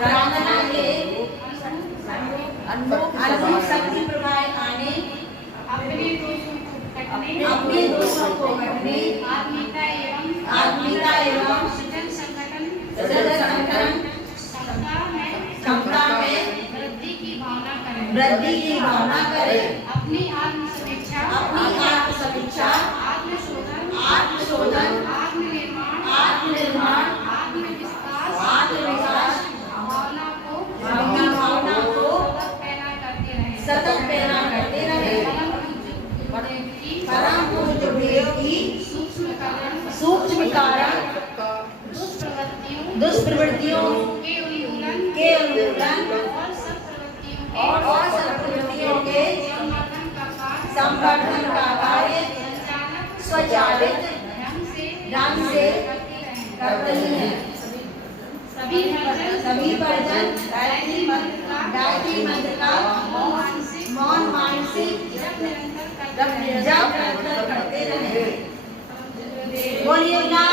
प्रार्थना के अनुरूप शक्ति प्रभाव आने, अपने दोषों को घटने, आत्मीयता एवं सृजन संगठन क्षमता में वृद्धि की भावना करें। अपनी आत्म समीक्षा, आत्मशोधन, आत्मनिर्माण, आत्मविश्वास भावना को सतत प्रेरणा करते रहे। परम पूज्य व्यक्ति सूक्ष्म कारण दुष्प्रवृत्तियों के उन्मूलन और सब प्रवृत्तियों के संवर्धन का कार्य स्वचालित ढंग से करते हैं। सभी भजन गायत्री मंत्र का मौन मानसिक जप निरंतर करते रहे। बोलिए ना